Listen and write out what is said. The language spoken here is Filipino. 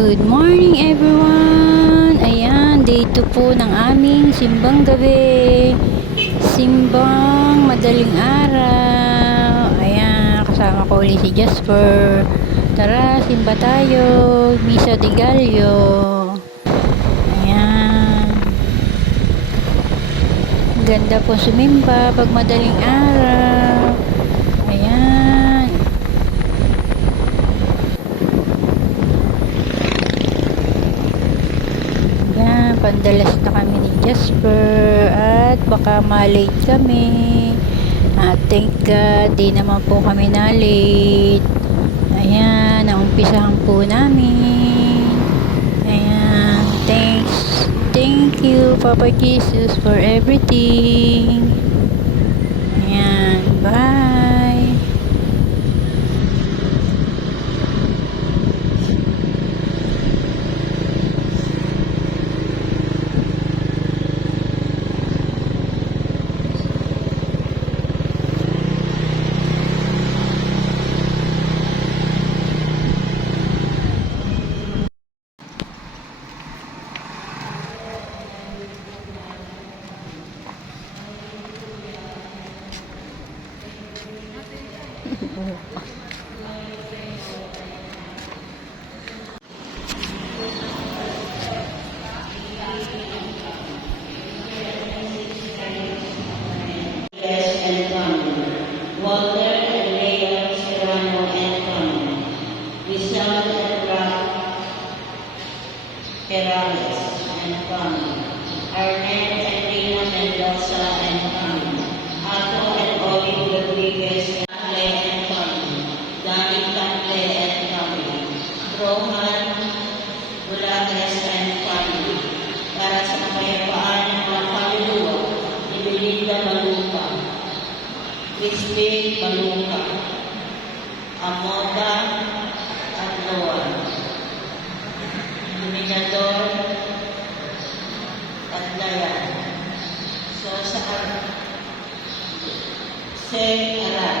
Good morning everyone! Ayan, day 2 po ng aming simbang gabi. Simbang madaling araw. Ayan, kasama ko ulit si Jasper. Tara, simba tayo. Misa de Gallo. Ayan. Ganda po sumimba pag madaling araw. Ayan. Pandalas na kami ni Jasper at baka ma-late kami at thank God di naman po kami na-late. Ayan, naumpisahan po namin. Ayan, thank you Papa Jesus for everything. Ayan, bye. Walter and Leah Serrano and family. Rizal and Ralph Perales and family. Arnett and Rina Mendoza and family. Ato and Olive Rodriguez and family. Danny Tagle and family. Rohan Bulates and family. Para sa kapayapaan ng mga kaluluwa ni Belinda Malupa, Crispin Maluka, Amoda at Noah, Dominador at Dayan. So sa Seng Aral,